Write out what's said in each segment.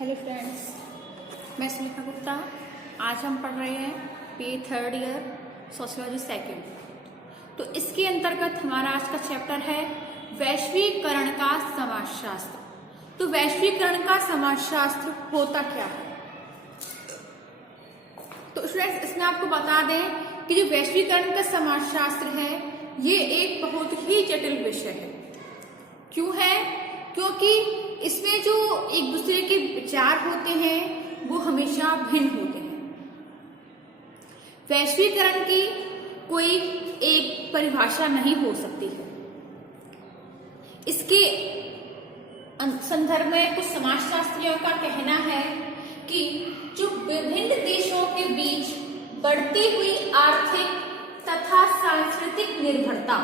Hello friends, मैं सुमिता गुप्ता। आज हम पढ़ रहे हैं B third year sociology second. तो इसके अंतर्गत हमारा आज का चैप्टर है वैश्वीकरण का समाजशास्त्र। तो वैश्वीकरण का समाजशास्त्र होता क्या है? तो फ्रेंड्स, इसमें आपको बता दें कि जो वैश्वीकरण का समाजशास्त्र है ये एक बहुत ही जटिल विषय है। क्यों है? क्योंकि इसमें जो एक दूसरे के विचार होते हैं वो हमेशा भिन्न होते हैं। वैश्वीकरण की कोई एक परिभाषा नहीं हो सकती है। इसके संदर्भ में कुछ समाजशास्त्रियों का कहना है कि जो विभिन्न देशों के बीच बढ़ती हुई आर्थिक तथा सांस्कृतिक निर्भरता,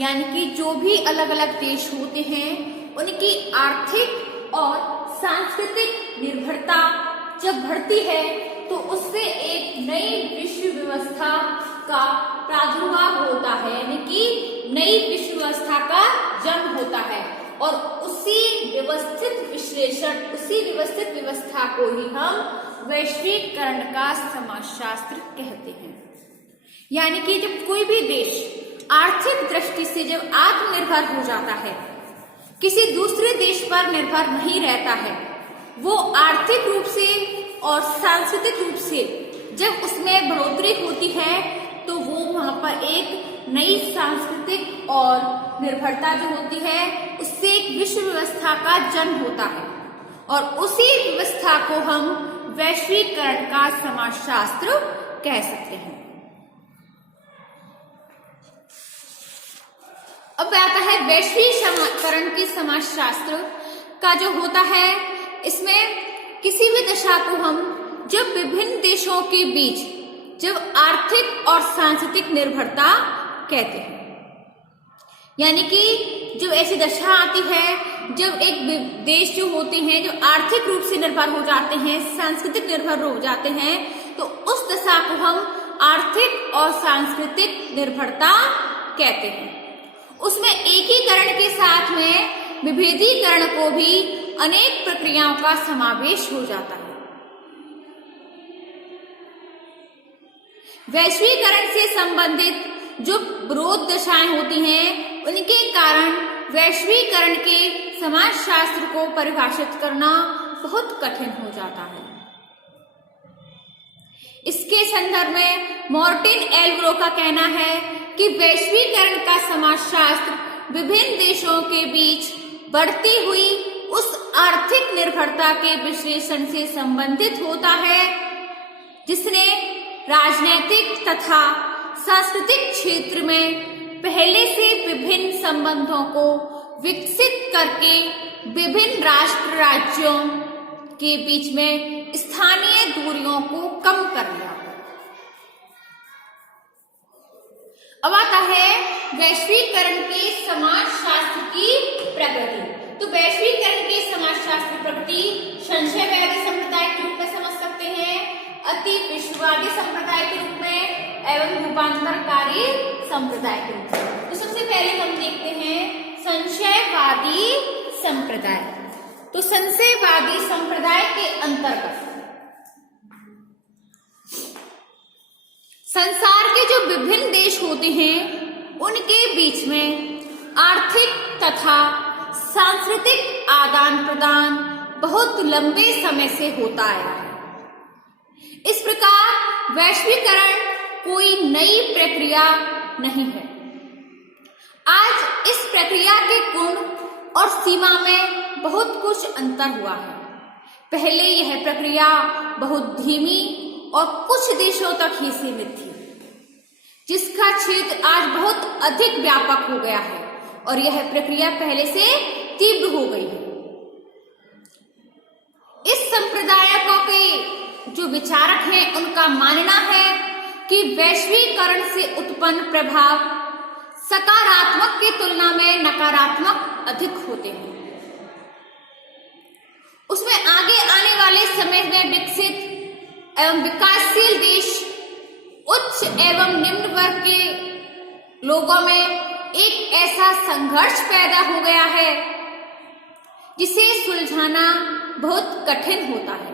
यानी कि जो भी अलग अलग देश होते हैं उनकी आर्थिक और सांस्कृतिक निर्भरता जब बढ़ती है तो उससे एक नई विश्व व्यवस्था का प्रादुर्भाव होता है, यानी कि नई विश्व व्यवस्था का जन्म होता है। और उसी व्यवस्थित व्यवस्था को ही हम वैश्वीकरण का समाजशास्त्र कहते हैं। यानी कि जब कोई भी देश आर्थिक दृष्टि से जब आत्मनिर्भर हो जाता है, किसी दूसरे देश पर निर्भर नहीं रहता है, वो आर्थिक रूप से और सांस्कृतिक रूप से जब उसमें बढ़ोतरी होती है तो वो वहां पर एक नई सांस्कृतिक और निर्भरता जो होती है उससे एक विश्व व्यवस्था का जन्म होता है। और उसी व्यवस्था को हम वैश्वीकरण का समाजशास्त्र कह सकते हैं। अब आता है वैश्वीकरण की समाजशास्त्र का जो होता है, इसमें किसी भी दशा को हम जब विभिन्न देशों के बीच जब आर्थिक और सांस्कृतिक निर्भरता कहते हैं। यानी कि जब ऐसी दशा आती है जब एक देश जो होते हैं जो आर्थिक रूप से निर्भर हो जाते हैं, सांस्कृतिक निर्भर हो जाते हैं, तो उस दशा को हम आर्थिक और सांस्कृतिक निर्भरता कहते हैं। उसमें एकीकरण के साथ में विभेदीकरण को भी अनेक प्रक्रियाओं का समावेश हो जाता है। वैश्वीकरण से संबंधित जो विरोध दशाएं होती हैं उनके कारण वैश्वीकरण के समाजशास्त्र को परिभाषित करना बहुत कठिन हो जाता है। इसके संदर्भ में मार्टिन एल्ब्रो का कहना है कि वैश्वीकरण का समाजशास्त्र विभिन्न देशों के बीच बढ़ती हुई उस आर्थिक निर्भरता के विश्लेषण से संबंधित होता है जिसने राजनैतिक तथा सांस्कृतिक क्षेत्र में पहले से विभिन्न संबंधों को विकसित करके विभिन्न राष्ट्र राज्यों के बीच में स्थानीय दूरियों को कम कर लिया। अब आता है वैश्वीकरण के समाजशास्त्र की प्रगति। तो वैश्वीकरण के समाजशास्त्र प्रगति संशयवादी संप्रदाय के रूप में समझ सकते हैं, अति विश्ववादी संप्रदाय के रूप में एवं रूपांतरकारी संप्रदाय के रूप में। तो सबसे पहले हम देखते हैं संशयवादी संप्रदाय। तो संशयवादी संप्रदाय के अंतर्गत संसार के जो विभिन्न देश होते हैं उनके बीच में आर्थिक तथा सांस्कृतिक आदान प्रदान बहुत लंबे समय से होता आया है। इस प्रकार वैश्वीकरण कोई नई प्रक्रिया नहीं है। आज इस प्रक्रिया के गुण और सीमा में बहुत कुछ अंतर हुआ है। पहले यह प्रक्रिया बहुत धीमी और कुछ देशों तक ही सीमित थी, जिसका क्षेत्र आज बहुत अधिक व्यापक हो गया है और यह प्रक्रिया पहले से तीव्र हो गई है। इस संप्रदायों के जो विचारक हैं उनका मानना है कि वैश्वीकरण से उत्पन्न प्रभाव सकारात्मक की तुलना में नकारात्मक अधिक होते हैं। उसमें आगे आने वाले समय में विकसित एवं विकासशील देश उच्च एवं निम्न वर्ग के लोगों में एक ऐसा संघर्ष पैदा हो गया है जिसे सुलझाना बहुत कठिन होता है।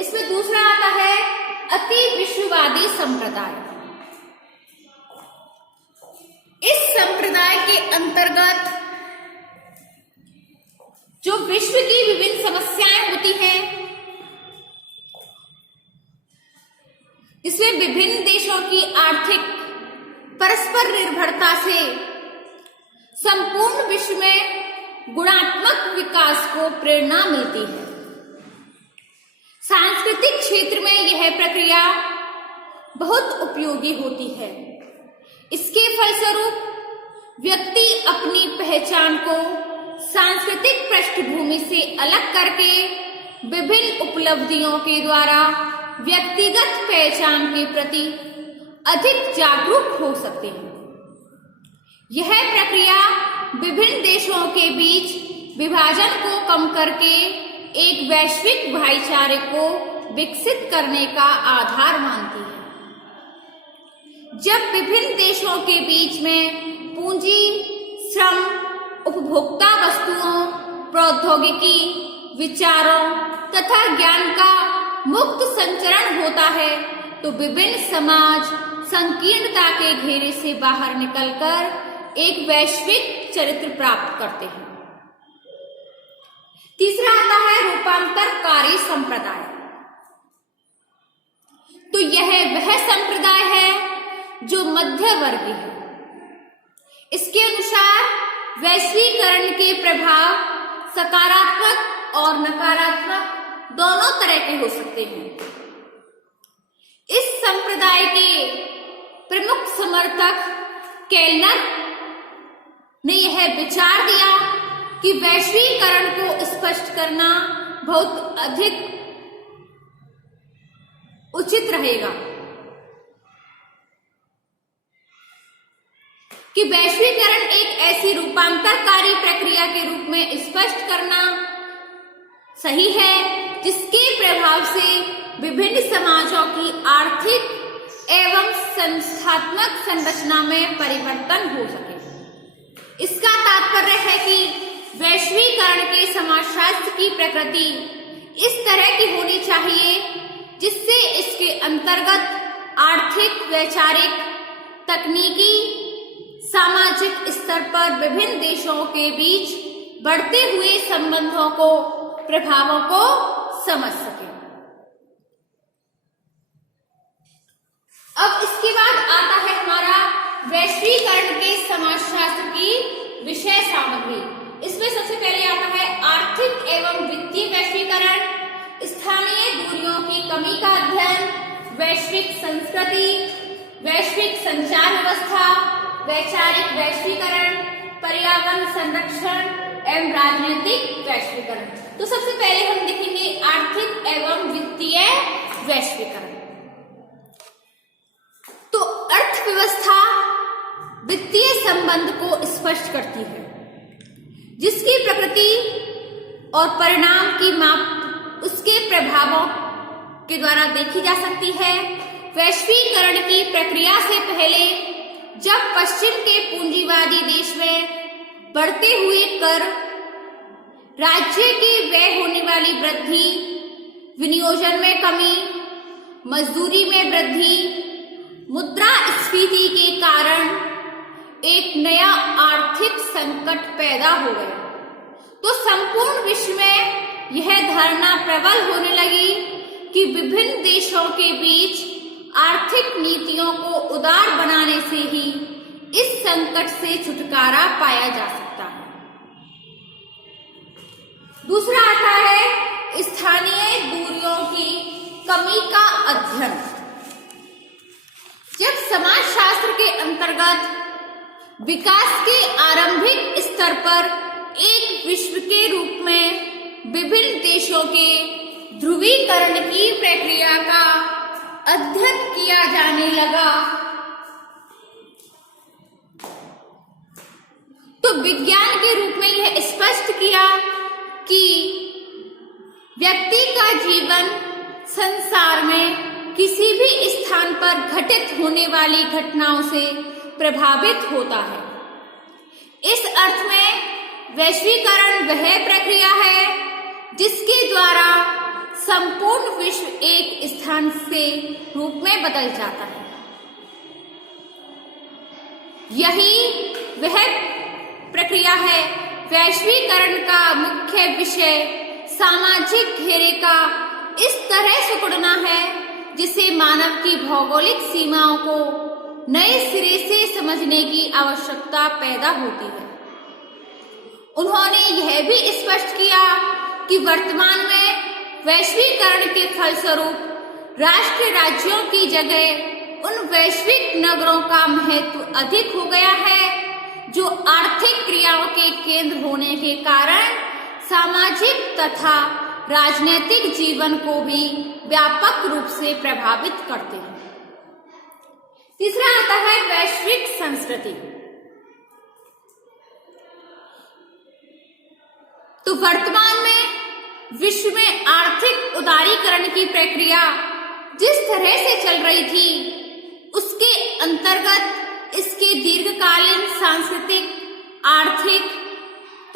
इसमें दूसरा आता है अति विश्ववादी संप्रदाय। इस संप्रदाय के अंतर्गत जो विश्व की विभिन्न समस्याएं होती हैं, इसमें विभिन्न देशों की आर्थिक परस्पर निर्भरता से संपूर्ण विश्व में गुणात्मक विकास को प्रेरणा मिलती है। सांस्कृतिक क्षेत्र में यह प्रक्रिया बहुत उपयोगी होती है। इसके फलस्वरूप व्यक्ति अपनी पहचान को सांस्कृतिक पृष्ठभूमि से अलग करके विभिन्न उपलब्धियों के द्वारा व्यक्तिगत पहचान के प्रति अधिक जागरूक हो सकते हैं। यह प्रक्रिया विभिन्न देशों के बीच विभाजन को कम करके एक वैश्विक भाईचारे को विकसित करने का आधार मानती है। जब विभिन्न देशों के बीच में पूंजी, श्रम, उपभोक्ता वस्तुओं, प्रौद्योगिकी, विचारों तथा ज्ञान का मुक्त संचरण होता है तो विभिन्न समाज संकीर्णता के घेरे से बाहर निकलकर एक वैश्विक चरित्र प्राप्त करते हैं। तीसरा आता है रूपांतरकारी संप्रदाय। तो यह वह संप्रदाय है जो मध्यवर्गीय है। इसके अनुसार वैश्वीकरण के प्रभाव सकारात्मक और नकारात्मक दोनों तरह के हो सकते हैं। इस संप्रदाय के प्रमुख समर्थक केल्नर ने यह विचार दिया कि वैश्वीकरण को स्पष्ट करना बहुत अधिक उचित रहेगा कि वैश्वीकरण एक ऐसी रूपांतरकारी प्रक्रिया के रूप में स्पष्ट करना सही है जिसके प्रभाव से विभिन्न समाजों की आर्थिक एवं संस्थात्मक संरचना में परिवर्तन हो सके। इसका तात्पर्य है कि वैश्वीकरण के समाजशास्त्र की प्रकृति इस तरह की होनी चाहिए जिससे इसके अंतर्गत आर्थिक, वैचारिक, तकनीकी, सामाजिक स्तर पर विभिन्न देशों के बीच बढ़ते हुए संबंधों को, प्रभावों को समझ सके। अब इसके बाद आता है हमारा वैश्वीकरण के समाजशास्त्र की विषय सामग्री। इसमें सबसे पहले आता है आर्थिक एवं वित्तीय वैश्वीकरण, स्थानीय दूरियों की कमी का अध्ययन, वैश्विक संस्कृति, वैश्विक संचार व्यवस्था, वैचारिक वैश्वीकरण, पर्यावरण संरक्षण एवं राजनीतिक वैश्वीकरण। तो सबसे पहले हम देखेंगे आर्थिक एवं वित्तीय वैश्वीकरण। तो अर्थव्यवस्था वित्तीय संबंध को स्पष्ट करती है जिसकी प्रकृति और परिणाम की माप उसके प्रभावों के द्वारा देखी जा सकती है। वैश्वीकरण की प्रक्रिया से पहले जब पश्चिम के पूंजीवादी देश में बढ़ते हुए कर, राज्य की व्यय होने वाली वृद्धि, विनियोजन में कमी, मजदूरी में वृद्धि, मुद्रास्फीति के कारण एक नया आर्थिक संकट पैदा हो गया तो संपूर्ण विश्व में यह धारणा प्रबल होने लगी कि विभिन्न देशों के बीच आर्थिक नीतियों को उदार बनाने से ही इस संकट से छुटकारा पाया जा सकता है। दूसरा आता है स्थानीय दूरियों की कमी का अध्ययन। जब समाजशास्त्र के अंतर्गत विकास के आरंभिक स्तर पर एक विश्व के रूप में विभिन्न देशों के ध्रुवीकरण की प्रक्रिया का अध्ययन किया जाने लगा तो विज्ञान के रूप में यह स्पष्ट किया कि व्यक्ति का जीवन संसार में किसी भी स्थान पर घटित होने वाली घटनाओं से प्रभावित होता है। इस अर्थ में वैश्वीकरण वह प्रक्रिया है जिसके द्वारा संपूर्ण विश्व एक स्थान से रूप में बदल जाता है। यही वह प्रक्रिया है। वैश्वीकरण का मुख्य विषय सामाजिक घेरे का इस तरह सिकुड़ना है जिससे मानव की भौगोलिक सीमाओं को नए सिरे से समझने की आवश्यकता पैदा होती है। उन्होंने यह भी स्पष्ट किया कि वर्तमान में वैश्वीकरण के फलस्वरूप राष्ट्र राज्यों की जगह उन वैश्विक नगरों का महत्व अधिक हो गया है जो आर्थिक क्रियाओं के केंद्र होने के कारण सामाजिक तथा राजनीतिक जीवन को भी व्यापक रूप से प्रभावित करते हैं। तीसरा आता है वैश्विक संस्कृति। तो वर्तमान में विश्व में आर्थिक उदारीकरण की प्रक्रिया जिस तरह से चल रही थी उसके अंतर्गत इसके दीर्घकालीन सांस्कृतिक, आर्थिक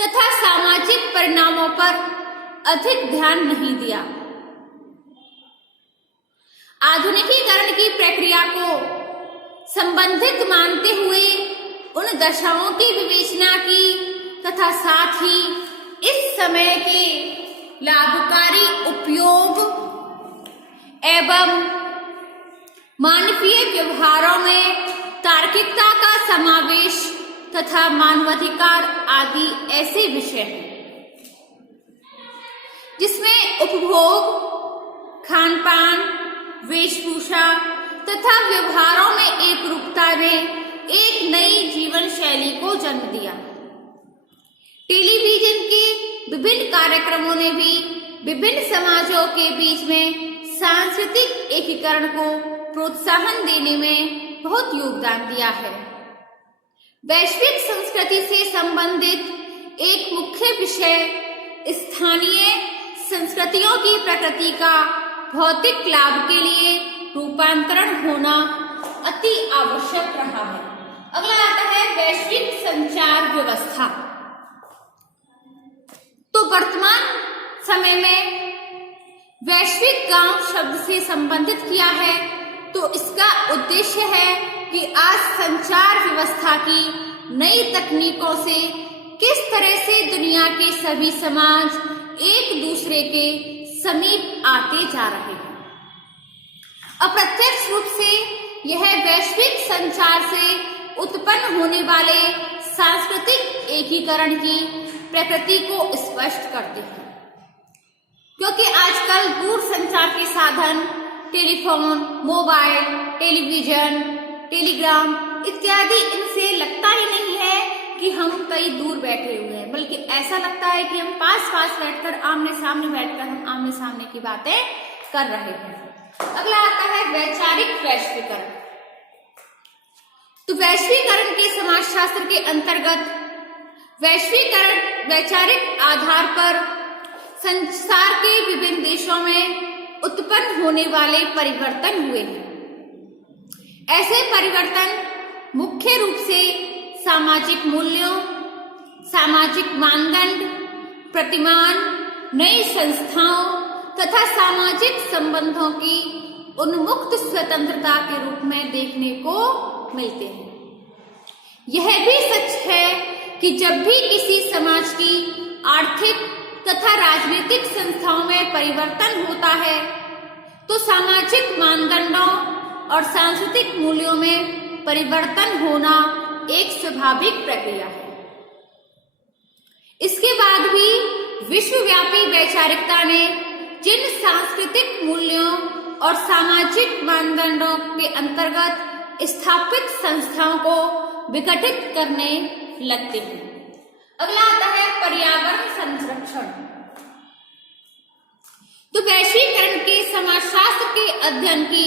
तथा सामाजिक परिणामों पर अधिक ध्यान नहीं दिया। आधुनिकीकरण की प्रक्रिया को संबंधित मानते हुए उन दशाओं की विवेचना की तथा साथ ही इस समय के लाभकारी उपयोग एवं मानवीय व्यवहारों में तार्किकता का समावेश तथा मानवाधिकार आदि ऐसे विषय हैं जिसमें उपभोग, खान-पान, वेशभूषा तथा व्यवहारों में एकरूपता ने एक नई जीवन शैली को जन्म दिया। टेलीविजन के विभिन्न कार्यक्रमों ने भी विभिन्न समाजों के बीच में सांस्कृतिक एकीकरण को प्रोत्साहन देने में बहुत योगदान दिया है। वैश्विक संस्कृति से संबंधित एक मुख्य विषय स्थानीय संस्कृतियों की प्रकृति का भौतिक लाभ के लिए रूपांतरण होना अति आवश्यक रहा है। अगला आता है वैश्विक संचार व्यवस्था। तो वर्तमान समय में वैश्विक गांव शब्द से संबंधित किया है तो इसका उद्देश्य है कि आज संचार व्यवस्था की नई तकनीकों से किस तरह से दुनिया के सभी समाज एक दूसरे के समीप आते जा रहे हैं। अप्रत्यक्ष रूप से यह वैश्विक संचार से उत्पन्न होने वाले सांस्कृतिक एकीकरण की प्रकृति को स्पष्ट करते हैं, क्योंकि आजकल दूर संचार के साधन टेलीफोन, मोबाइल, टेलीविजन, टेलीग्राम इत्यादि, इनसे लगता ही नहीं है कि हम कहीं दूर बैठे हुए हैं, बल्कि ऐसा लगता है कि हम पास पास बैठकर आमने सामने बैठकर हम आमने सामने की बातें कर रहे हैं। अगला आता है वैचारिक वैश्वीकरण। तो वैश्वीकरण के समाजशास्त्र के अंतर्गत वैश्वीकरण वैचारिक आधार पर संसार के विभिन्न देशों में उत्पन्न होने वाले परिवर्तन हुए हैं। ऐसे परिवर्तन मुख्य रूप से सामाजिक मूल्यों, सामाजिक मानदंड, प्रतिमान, नई संस्थाओं तथा सामाजिक संबंधों की उन्मुक्त स्वतंत्रता के रूप में देखने को मिलते हैं। यह भी सच है कि जब भी किसी समाज की आर्थिक तथा राजनीतिक संस्थाओं में परिवर्तन होता है तो सामाजिक मानदंडों और सांस्कृतिक मूल्यों में परिवर्तन होना एक स्वाभाविक प्रक्रिया है। इसके बाद भी विश्वव्यापी वैचारिकता ने जिन सांस्कृतिक मूल्यों और सामाजिक मानदंडों के अंतर्गत स्थापित संस्थाओं को विघटित करने लगते हैं। अगला आता है पर्यावरण संरक्षण। तो वैश्वीकरण के समाजशास्त्र के अध्ययन की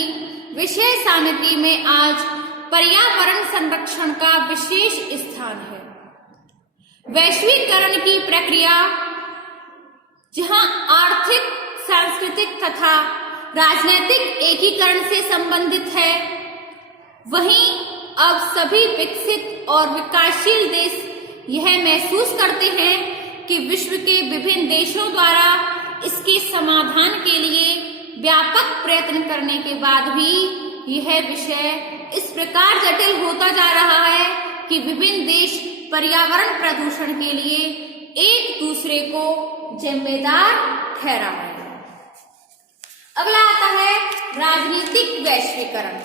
विषय सामग्री में आज पर्यावरण संरक्षण का विशेष स्थान है। वैश्वीकरण की प्रक्रिया जहां आर्थिक, सांस्कृतिक तथा राजनीतिक एकीकरण से संबंधित है, वहीं अब सभी विकसित और विकासशील देश यह महसूस करते हैं कि विश्व के विभिन्न देशों द्वारा इसके समाधान के लिए व्यापक प्रयत्न करने के बाद भी यह विषय इस प्रकार जटिल होता जा रहा है कि विभिन्न देश पर्यावरण प्रदूषण के लिए एक दूसरे को जिम्मेदार ठहरा है। अगला आता है राजनीतिक वैश्वीकरण।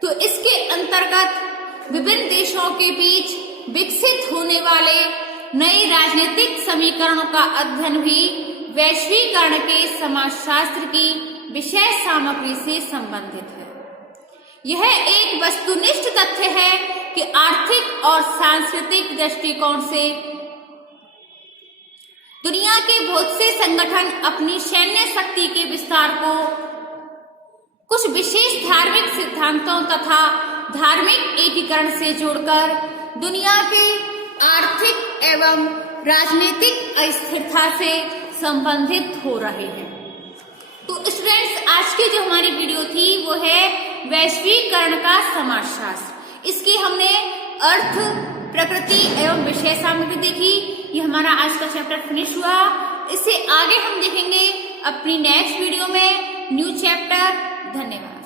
तो इसके अंतर्गत विभिन्न देशों के बीच विकसित होने वाले नए राजनीतिक समीकरणों का अध्ययन भी वैश्वीकरण के समाजशास्त्र की विषय सामग्री से संबंधित है। यह एक वस्तुनिष्ठ तथ्य है कि आर्थिक और सांस्कृतिक दृष्टिकोण से दुनिया के बहुत से संगठन अपनी सैन्य शक्ति के विस्तार को कुछ विशेष धार्मिक सिद्धांतों तथा धार्मिक एकीकरण से जोड़कर दुनिया के आर्थिक एवं राजनीतिक अस्थिरता से संबंधित हो रहे हैं। तो स्टूडेंट्स, आज की जो हमारी वीडियो थी वो है वैश्वीकरण का समाजशास्त्र। इसकी हमने अर्थ, प्रकृति एवं विषय सामग्री देखी। ये हमारा आज का चैप्टर फिनिश हुआ। इससे आगे हम देखेंगे अपनी नेक्स्ट वीडियो में न्यू चैप्टर। धन्यवाद।